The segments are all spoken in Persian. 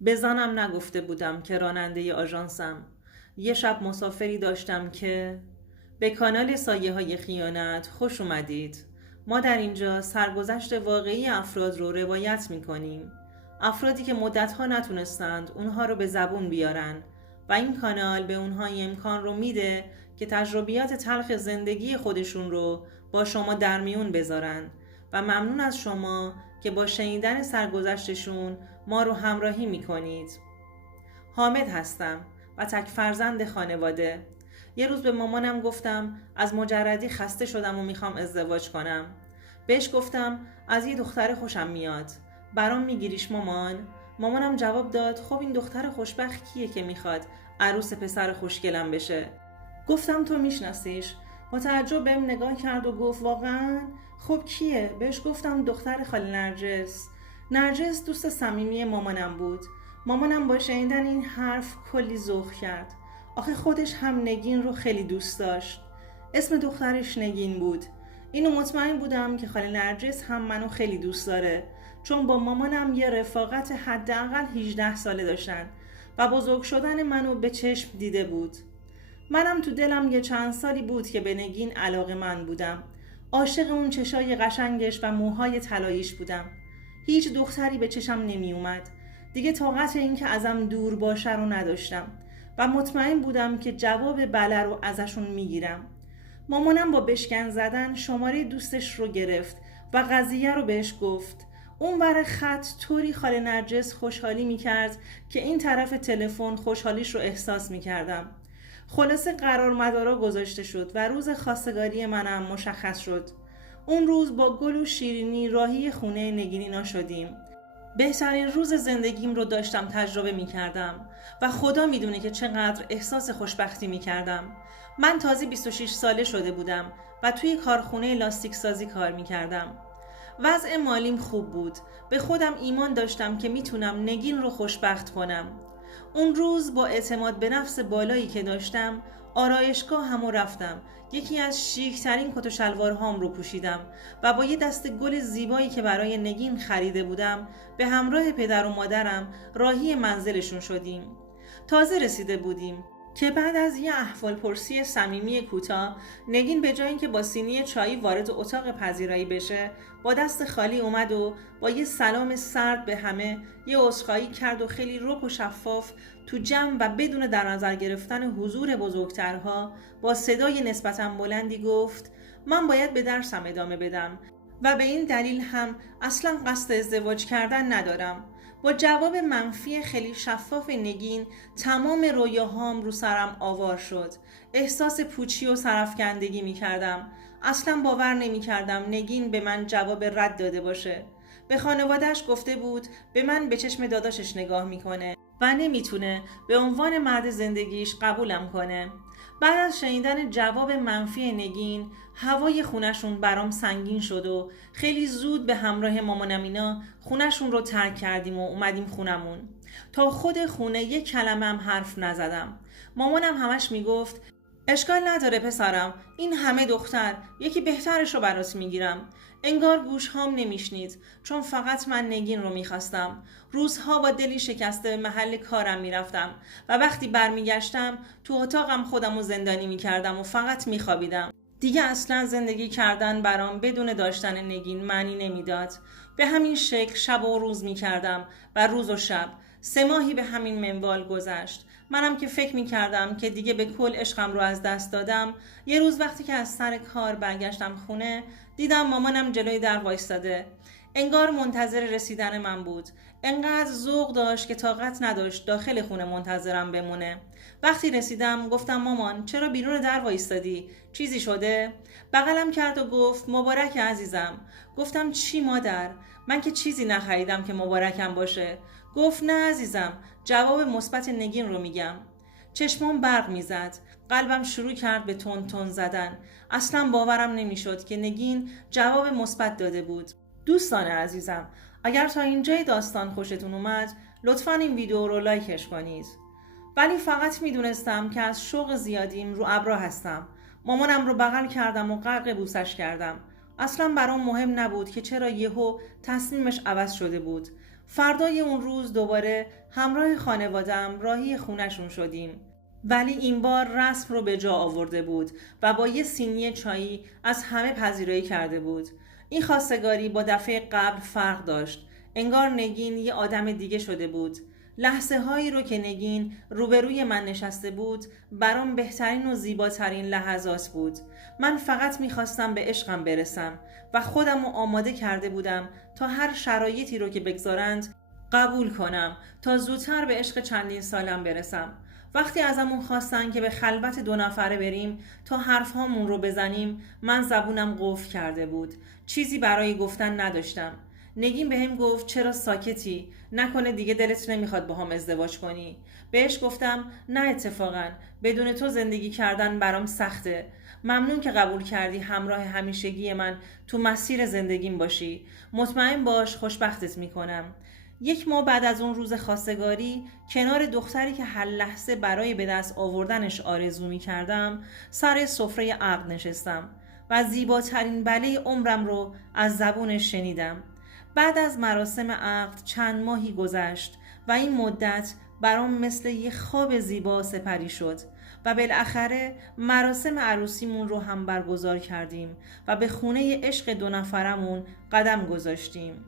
به زنم نگفته بودم که راننده آژانسم. یه شب مسافری داشتم که به کانال سایه های خیانت خوش اومدید. ما در اینجا سرگذشت واقعی افراد رو روایت می کنیم. افرادی که مدتها نتونستند اونها رو به زبون بیارن و این کانال به اونها امکان رو میده که تجربیات تلخ زندگی خودشون رو با شما در میون بذارن و ممنون از شما که با شنیدن سرگذشتشون ما رو همراهی میکنید. حامد هستم و تک فرزند خانواده. یه روز به مامانم گفتم از مجردی خسته شدم و میخوام ازدواج کنم. بهش گفتم از یه دختر خوشم میاد. برام میگیریش مامان؟ مامانم جواب داد خب این دختر خوشبخت کیه که میخواد عروس پسر خوشگلم بشه؟ گفتم تو میشناسیش؟ با تعجب بهم نگاه کرد و گفت واقعا؟ خب کیه؟ بهش گفتم دختر خاله نرجس. نرجس دوست صمیمی مامانم بود. مامانم با شنیدن این حرف کلی ذوق کرد. آخه خودش هم نگین رو خیلی دوست داشت. اسم دخترش نگین بود. اینو مطمئن بودم که خاله نرجس هم منو خیلی دوست داره، چون با مامانم یه رفاقت حداقل 18 ساله داشتن و بزرگ شدن منو به چشم دیده بود. منم تو دلم یه چند سالی بود که به نگین علاقه‌مند بودم. عاشق اون چشای قشنگش و موهای طلاییش بودم. هیچ دختری به چشم نمی اومد. دیگه طاقت این که ازم دور باشه رو نداشتم و مطمئن بودم که جواب بله رو ازشون میگیرم. مامانم با بشکن زدن شماره دوستش رو گرفت و قضیه رو بهش گفت. اون ور خط طوری خاله نرجس خوشحالی میکرد که این طرف تلفن خوشحالیش رو احساس میکردم. خلاصه قرار مدارا گذاشته شد و روز خواستگاری منم مشخص شد. اون روز با گل و شیرینی راهی خونه نگینینا شدیم. بهترین روز زندگیم رو داشتم تجربه می کردم و خدا می دونه که چقدر احساس خوشبختی می کردم. من تازه 26 ساله شده بودم و توی کارخونه لاستیک سازی کار می کردم. وضع مالیم خوب بود. به خودم ایمان داشتم که می تونم نگین رو خوشبخت کنم. اون روز با اعتماد به نفس بالایی که داشتم آرایشگاه همو رفتم. یکی از شیکترین کت و شلوارهام رو پوشیدم و با یه دسته گل زیبایی که برای نگین خریده بودم به همراه پدر و مادرم راهی منزلشون شدیم. تازه رسیده بودیم که بعد از یه احوالپرسی صمیمی کوتاه نگین به جای اینکه با سینی چایی وارد اتاق پذیرایی بشه با دست خالی اومد و با یه سلام سرد به همه یه عذرخواهی کرد و خیلی رک و شفاف تو جمع و بدون در نظر گرفتن حضور بزرگترها با صدای نسبتاً بلندی گفت من باید به درسم ادامه بدم و به این دلیل هم اصلا قصد ازدواج کردن ندارم. با جواب منفی خیلی شفاف نگین تمام رویاهام رو سرم آوار شد. احساس پوچی و سرفکندگی می کردم. اصلا باور نمی کردم نگین به من جواب رد داده باشه. به خانواده‌اش گفته بود به من به چشم داداشش نگاه میکنه و نمیتونه به عنوان مرد زندگیش قبولم کنه. بعد از شنیدن جواب منفی نگین هوای خونشون برام سنگین شد و خیلی زود به همراه مامانم اینا خونشون رو ترک کردیم و اومدیم خونمون. تا خود خونه یک کلمه هم حرف نزدم. مامانم همش میگفت اشکال نداره پسرم، این همه دختر، یکی بهترش رو برات میگیرم. انگار گوش هام نمیشنید، چون فقط من نگین رو میخواستم. روزها با دلی شکسته به محل کارم میرفتم و وقتی برمیگشتم تو اتاقم خودم رو زندانی میکردم و فقط میخوابیدم. دیگه اصلا زندگی کردن برام بدون داشتن نگین معنی نمیداد. به همین شکل شب و روز میکردم و روز و شب. 3 ماهی به همین منوال گذشت. منم که فکر میکردم که دیگه به کل عشقم رو از دست دادم. یه روز وقتی که از سر کار برگشتم خونه دیدم مامانم جلوی در وایستاده. انگار منتظر رسیدن من بود. انقدر ذوق داشت که طاقت نداشت داخل خونه منتظرم بمونه. وقتی رسیدم گفتم مامان چرا بیرون در وایستادی؟ چیزی شده؟ بغلم کرد و گفت مبارک عزیزم. گفتم چی مادر؟ من که چیزی نخریدم که مبارکم باشه. گفت نه عزیزم، جواب مثبت نگین رو میگم. چشمام برق میزد. قلبم شروع کرد به تون تون زدن. اصلا باورم نمیشد که نگین جواب مثبت داده بود. دوستان عزیزم، اگر تا اینجای داستان خوشتون اومد لطفاً این ویدیو رو لایکش کنید. ولی فقط میدونستم که از شوق زیادیم رو ابرا هستم. مامانم رو بغل کردم و غرق بوسش کردم. اصلا برام مهم نبود که چرا یهو تصمیمش عوض شده بود. فردای اون روز دوباره همراه خانواده‌ام راهی خونه‌شون شدیم. ولی این بار رسم رو به جا آورده بود و با یه سینی چایی از همه پذیرایی کرده بود. این خواستگاری با دفعه قبل فرق داشت. انگار نگین یه آدم دیگه شده بود. لحظه هایی رو که نگین روبروی من نشسته بود برام بهترین و زیباترین لحظات بود. من فقط میخواستم به عشقم برسم و خودم رو آماده کرده بودم تا هر شرایطی رو که بگذارند قبول کنم تا زودتر به عشق چندین سالم برسم. وقتی ازمون خواستن که به خلوت 2 نفره بریم تا حرفهامون رو بزنیم، من زبونم قفل کرده بود. چیزی برای گفتن نداشتم. نگین بهم گفت چرا ساکتی؟ نکنه دیگه دلت نمیخواد باهام ازدواج کنی؟ بهش گفتم نه اتفاقا، بدون تو زندگی کردن برام سخته. ممنون که قبول کردی همراه همیشگی من تو مسیر زندگیم باشی. مطمئن باش خوشبختت میکنم. 1 ماه بعد از اون روز خواستگاری کنار دختری که هر لحظه برای به دست آوردنش آرزو می کردم سر سفره عقد نشستم و زیباترین بله عمرم رو از زبونش شنیدم. بعد از مراسم عقد چند ماهی گذشت و این مدت برام مثل یه خواب زیبا سپری شد و بالاخره مراسم عروسیمون رو هم برگزار کردیم و به خونه عشق 2 نفرمون قدم گذاشتیم.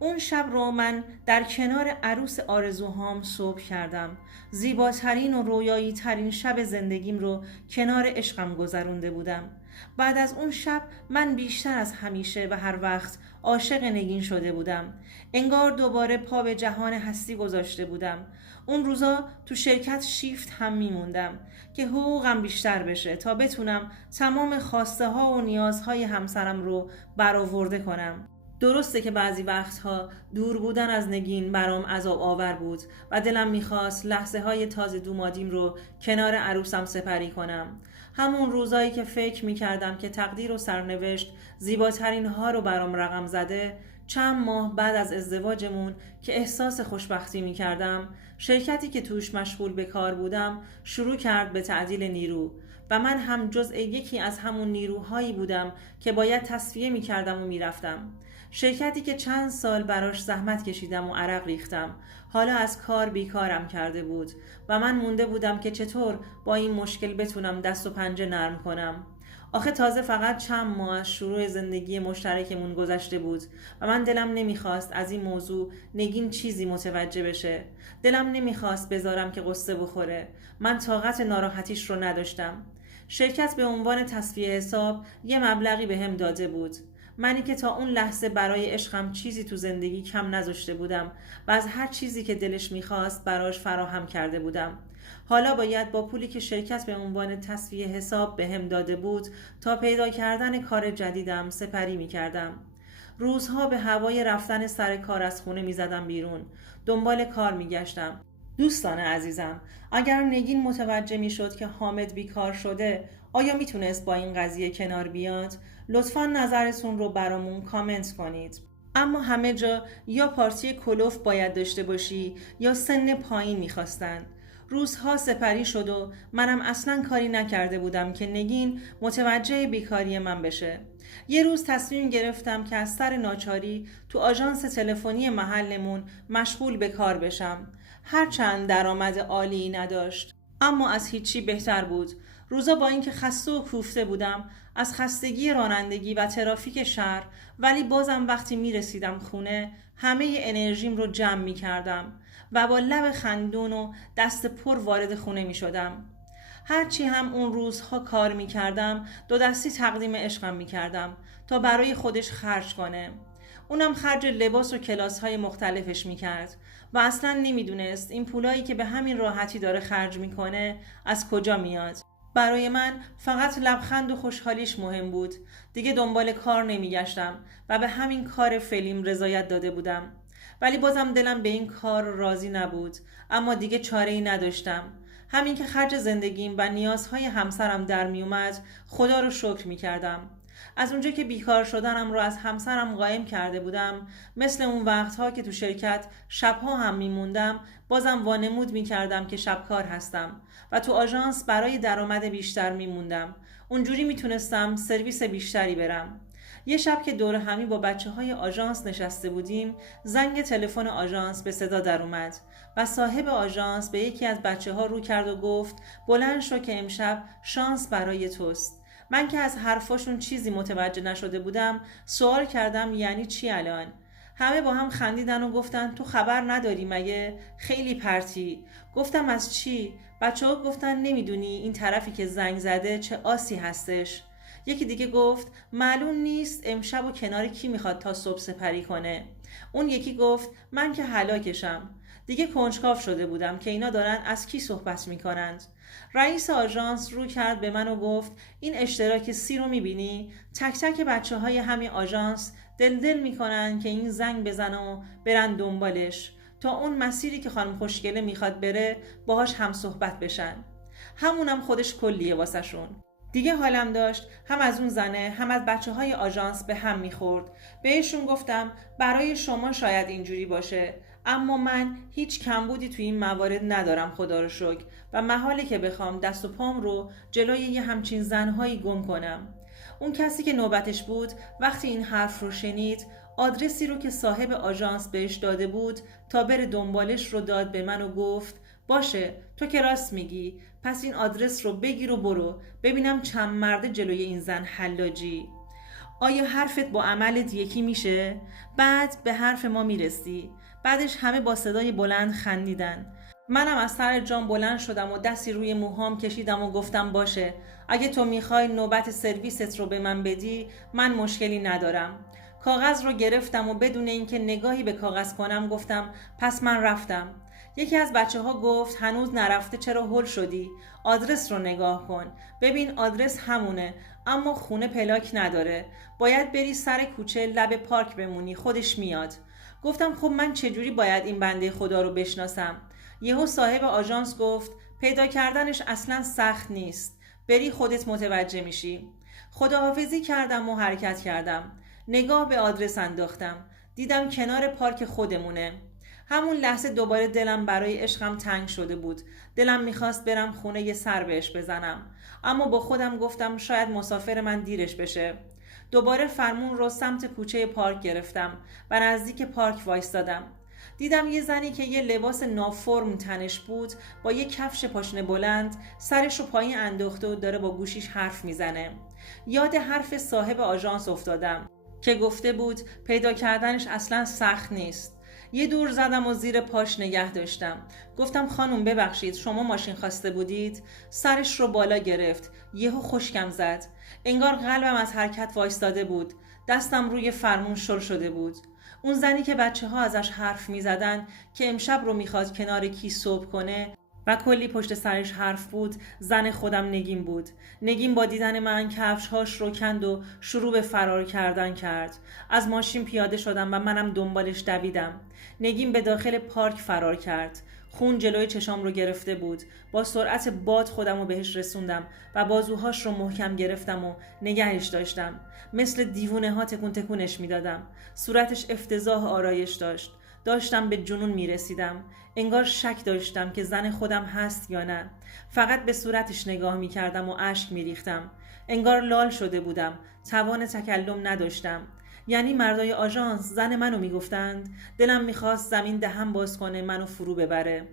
اون شب رو من در کنار عروس آرزوهام صبح کردم. زیباترین و رویایی ترین شب زندگیم رو کنار عشقم گذرونده بودم. بعد از اون شب من بیشتر از همیشه و هر وقت عاشق نگین شده بودم. انگار دوباره پا به جهان هستی گذاشته بودم. اون روزا تو شرکت شیفت هم میموندم که حقوقم بیشتر بشه تا بتونم تمام خواسته ها و نیازهای همسرم رو برآورده کنم. درسته که بعضی وقتها دور بودن از نگین برام عذاب آور بود و دلم میخواست لحظه های تازه دومادیم رو کنار عروسم سپری کنم. همون روزایی که فکر میکردم که تقدیر و سرنوشت زیباترین ها رو برام رقم زده، چند ماه بعد از ازدواجمون که احساس خوشبختی میکردم، شرکتی که توش مشغول به کار بودم شروع کرد به تعدیل نیرو و من هم جزء یکی از همون نیروهایی بودم که باید تصفیه میکردم و میرفتم. شرکتی که چند سال براش زحمت کشیدم و عرق ریختم حالا از کار بیکارم کرده بود و من مونده بودم که چطور با این مشکل بتونم دست و پنجه نرم کنم. آخه تازه فقط چند ماه از شروع زندگی مشترکمون گذشته بود و من دلم نمیخواست از این موضوع نگین چیزی متوجه بشه. دلم نمیخواست بذارم که قصه بخوره. من طاقت ناراحتیش رو نداشتم. شرکت به عنوان تصفیه حساب یه مبلغی بهم داده بود. منی که تا اون لحظه برای عشقم چیزی تو زندگی کم نذاشته بودم و از هر چیزی که دلش میخواست براش فراهم کرده بودم. حالا باید با پولی که شرکت به عنوان تصفیه حساب بهم داده بود تا پیدا کردن کار جدیدم سپری میکردم. روزها به هوای رفتن سر کار از خونه میزدم بیرون. دنبال کار میگشتم. دوستان عزیزم، اگر نگین متوجه میشد که حامد بیکار شده، آیا میتونست با این قضیه کنار بیاد؟ لطفاً نظرتون رو برامون کامنت کنید. اما همه جا یا پارتی کلوف باید داشته باشی یا سن پایین میخواستن. روزها سپری شد و منم اصلاً کاری نکرده بودم که نگین متوجه بیکاری من بشه. یه روز تصمیم گرفتم که از سر ناچاری تو آژانس تلفنی محلمون مشغول به کار بشم. هرچند درآمد عالی نداشت، اما از هیچی بهتر بود. روزا با اینکه خسته و کوفته بودم از خستگی رانندگی و ترافیک شهر، ولی بازم وقتی می رسیدم خونه همه انرژیم رو جمع می کردم و با لب خندون و دست پر وارد خونه می شدم. هرچی هم اون روزها کار می کردم 2 دستی تقدیم عشقم می کردم تا برای خودش خرج کنه. اونم خرج لباس و کلاس‌های مختلفش می‌کرد و اصلاً نمی‌دونست این پولایی که به همین راحتی داره خرج می‌کنه از کجا میاد. برای من فقط لبخند و خوشحالیش مهم بود. دیگه دنبال کار نمی‌گشتم و به همین کار فعلیم رضایت داده بودم. ولی بازم دلم به این کار راضی نبود، اما دیگه چاره‌ای نداشتم. همین که خرج زندگیم و نیازهای همسرم در میومد، خدا رو شکر می‌کردم. از اونجا که بیکار شدنم رو از همسرم قایم کرده بودم، مثل اون وقتها که تو شرکت شبها هم میموندم، بازم وانمود میکردم که شبکار هستم و تو آژانس برای درآمد بیشتر میموندم. اونجوری میتونستم سرویس بیشتری برم. یه شب که دور همی با بچه‌های آژانس نشسته بودیم، زنگ تلفن آژانس به صدا در اومد و صاحب آژانس به یکی از بچه‌ها رو کرد و گفت بلند شو که امشب شانس برای توست. من که از حرفاشون چیزی متوجه نشده بودم، سوال کردم یعنی چی الان؟ همه با هم خندیدن و گفتن تو خبر نداری مگه؟ خیلی پرتی. گفتم از چی؟ بچه‌ها گفتن نمیدونی این طرفی که زنگ زده چه آسی هستش. یکی دیگه گفت معلوم نیست امشب و کنار کی میخواد تا صبح سپری کنه. اون یکی گفت من که هلاکشم. دیگه کنجکاو شده بودم که اینا دارن از کی صحبت میکنند. رئیس آژانس رو کرد به من و گفت این اشتراک 30 رو میبینی؟ تک تک بچه های همین آژانس دل میکنن که این زنگ بزنه و برن دنبالش تا اون مسیری که خانم خوشگله میخواد بره باهاش هم صحبت بشن. همونم خودش کلیه واسه شون. دیگه حالم داشت هم از اون زنه هم از بچه های آژانس به هم میخورد. بهشون گفتم برای شما شاید اینجوری باشه، اما من هیچ کمبودی توی این موارد ندارم خدا رو شکر و محاله که بخوام دست و پام رو جلوی یه همچین زنهایی گم کنم. اون کسی که نوبتش بود وقتی این حرف رو شنید، آدرسی رو که صاحب آژانس بهش داده بود تا بره دنبالش رو داد به من و گفت باشه تو که راست میگی، پس این آدرس رو بگیر و برو ببینم چند مرده جلوی این زن حلاجی. آیا حرفت با عملت یکی میشه؟ بعد به حرف ما میرسی. بعدش همه با صدای بلند خندیدن. منم از سر جام بلند شدم و دستی روی موهام کشیدم و گفتم باشه، اگه تو میخوای نوبت سرویست رو به من بدی من مشکلی ندارم. کاغذ رو گرفتم و بدون اینکه نگاهی به کاغذ کنم گفتم پس من رفتم. یکی از بچه ها گفت هنوز نرفته چرا هول شدی؟ آدرس رو نگاه کن. ببین آدرس همونه اما خونه پلاک نداره. باید بری سر کوچه لب پارک بمونی، خودش میاد. گفتم خب من چجوری باید این بنده خدا رو بشناسم؟ یهو صاحب آژانس گفت پیدا کردنش اصلا سخت نیست. بری خودت متوجه میشی. خداحافظی کردم و حرکت کردم. نگاه به آدرس انداختم. دیدم کنار پارک خودمونه. همون لحظه دوباره دلم برای عشقم تنگ شده بود. دلم میخواست برم خونه یه سر بهش بزنم، اما با خودم گفتم شاید مسافر من دیرش بشه. دوباره فرمون رو سمت کوچه پارک گرفتم و نزدیک پارک وایستادم. دیدم یه زنی که یه لباس نافرم تنش بود با یه کفش پاشنه بلند سرش رو پایین انداخته و داره با گوشیش حرف میزنه. یاد حرف صاحب آژانس افتادم که گفته بود پیدا کردنش اصلا سخت نیست. یه دور زدم و زیر پاش نگه داشتم. گفتم خانم ببخشید شما ماشین خواسته بودید؟ سرش رو بالا گرفت. یهو خشکم زد. انگار قلبم از حرکت وایستاده بود. دستم روی فرمون شل شده بود. اون زنی که بچه ها ازش حرف می زدن که امشب رو میخواد کنار کی صبح کنه و کلی پشت سرش حرف بود، زن خودم نگین بود. نگین با دیدن من کفش‌هاش رو کند و شروع به فرار کردن کرد. از ماشین پیاده شدم و منم دنبالش دویدم. نگین به داخل پارک فرار کرد. خون جلوی چشام رو گرفته بود. با سرعت باد خودم رو بهش رسوندم و بازوهاش رو محکم گرفتم و نگهش داشتم. مثل دیوونه ها تکون تکونش میدادم. صورتش افتضاح آرایش داشت. داشتم به جنون میرسیدم. انگار شک داشتم که زن خودم هست یا نه. فقط به صورتش نگاه میکردم و اشک میریختم. انگار لال شده بودم. توان تکلم نداشتم. یعنی مردای آژانس زن منو میگفتند. دلم میخواست زمین دهن باز کنه منو فرو ببره.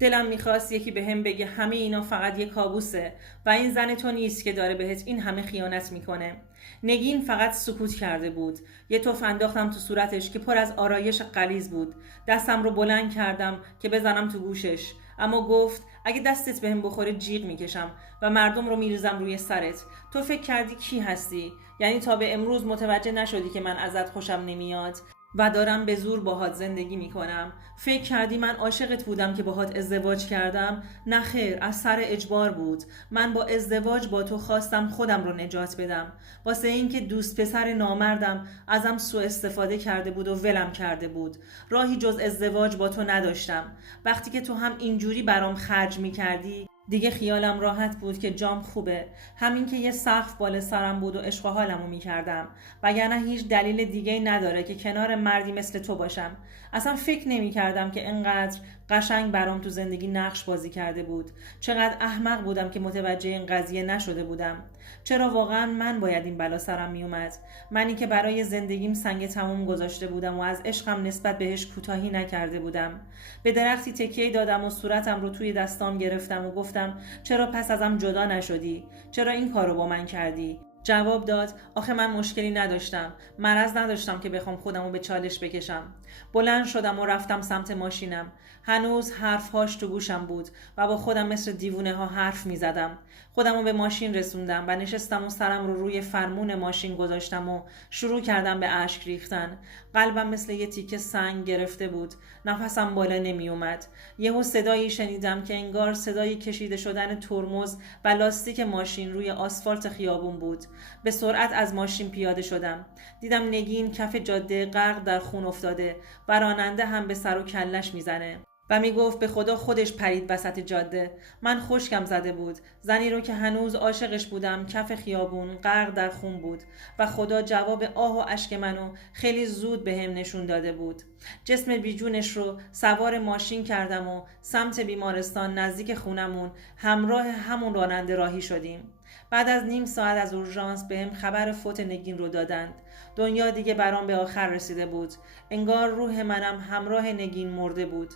دلم میخواست یکی به هم بگه همه اینا فقط یه کابوسه و این زن تو نیست که داره بهت این همه خیانت میکنه. نگین فقط سکوت کرده بود. یه تف انداختم تو صورتش که پر از آرایش غلیظ بود. دستم رو بلند کردم که بزنم تو گوشش، اما گفت اگه دستت بهم بخوره جیغ میکشم و مردم رو میریزم روی سرت. تو فکر کردی کی هستی؟ یعنی تا به امروز متوجه نشدی که من ازت خوشم نمیاد و دارم به زور باهات زندگی میکنم؟ فکر کردی من عاشقت بودم که باهات ازدواج کردم؟ نه خیر، از سر اجبار بود. من با ازدواج با تو خواستم خودم رو نجات بدم، واسه این که دوست پسر نامردم ازم سوء استفاده کرده بود و ولم کرده بود. راهی جز ازدواج با تو نداشتم. وقتی که تو هم اینجوری برام خرج میکردی دیگه خیالم راحت بود که جام خوبه. همین که یه سقف بالا سرم بود و عشق و حالمو میکردم، وگرنه هیچ دلیل دیگه نداره که کنار مردی مثل تو باشم. اصلا فکر نمی کردم که انقدر قشنگ برام تو زندگی نقش بازی کرده بود. چقدر احمق بودم که متوجه این قضیه نشده بودم. چرا واقعا من باید این بلا سرم می اومد؟ منی که برای زندگیم سنگ تموم گذاشته بودم و از عشقم نسبت بهش کوتاهی نکرده بودم. به درختی تکیه دادم و صورتم رو توی دستام گرفتم و گفتم چرا پس ازم جدا نشدی؟ چرا این کارو با من کردی؟ جواب داد آخه من مشکلی نداشتم، مرض نداشتم که بخوام خودمو به چالش بکشم. بلند شدم و رفتم سمت ماشینم. هنوز حرفهاش تو گوشم بود و با خودم مثل دیوونه ها حرف می زدم. خودمو به ماشین رسوندم و نشستم و سرم رو روی فرمون ماشین گذاشتم و شروع کردم به اشک ریختن. قلبم مثل یه تیکه سنگ گرفته بود. نفسم بالا نمی اومد. یهو صدایی شنیدم که انگار صدای کشیده شدن ترمز و لاستیک ماشین روی آسفالت خیابون بود. به سرعت از ماشین پیاده شدم. دیدم نگین کف جاده غرق در خون افتاده و راننده هم به سر و کلش میزنه و میگفت به خدا خودش پرید وسط جاده. من خشکم زده بود. زنی رو که هنوز عاشقش بودم کف خیابون غرق در خون بود و خدا جواب آه و اشک منو خیلی زود بهم نشون داده بود. جسم بیجونش رو سوار ماشین کردم و سمت بیمارستان نزدیک خونمون همراه همون راننده راهی شدیم. بعد از نیم ساعت از اورژانس بهم خبر فوت نگین رو دادند. دنیا دیگه برام به آخر رسیده بود. انگار روح منم همراه نگین مرده بود.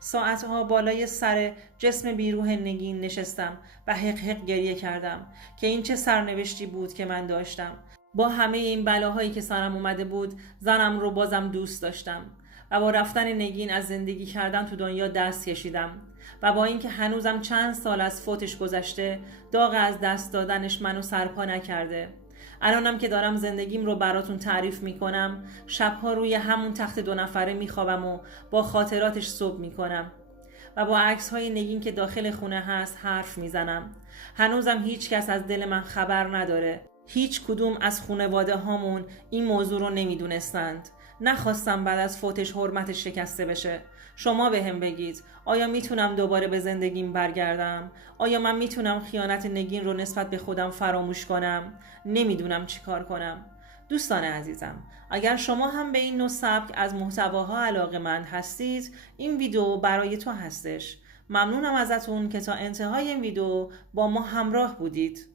ساعتها بالای سر جسم بیروح نگین نشستم و حق حق گریه کردم که این چه سرنوشتی بود که من داشتم. با همه این بلاهایی که سرم اومده بود زنم رو بازم دوست داشتم و با رفتن نگین از زندگی کردن تو دنیا دست کشیدم و با اینکه هنوزم چند سال از فوتش گذشته داغ از دست دادنش منو سرپا نکرده. الانم که دارم زندگیم رو براتون تعریف میکنم شبها روی همون تخت 2 نفره میخوابم و با خاطراتش صبح میکنم و با عکس‌های نگین که داخل خونه هست حرف میزنم. هنوزم هیچ کس از دل من خبر نداره. هیچ کدوم از خانواده هامون این موضوع رو نمیدونستند. نخواستم بعد از فوتش حرمتش شکسته بشه. شما بهم بگید آیا میتونم دوباره به زندگیم برگردم؟ آیا من میتونم خیانت نگین رو نسبت به خودم فراموش کنم؟ نمیدونم چی کار کنم. دوستان عزیزم، اگر شما هم به این نوع سبک از محتواها علاقه‌مند هستید این ویدیو برای تو هستش. ممنونم ازتون که تا انتهای این ویدیو با ما همراه بودید.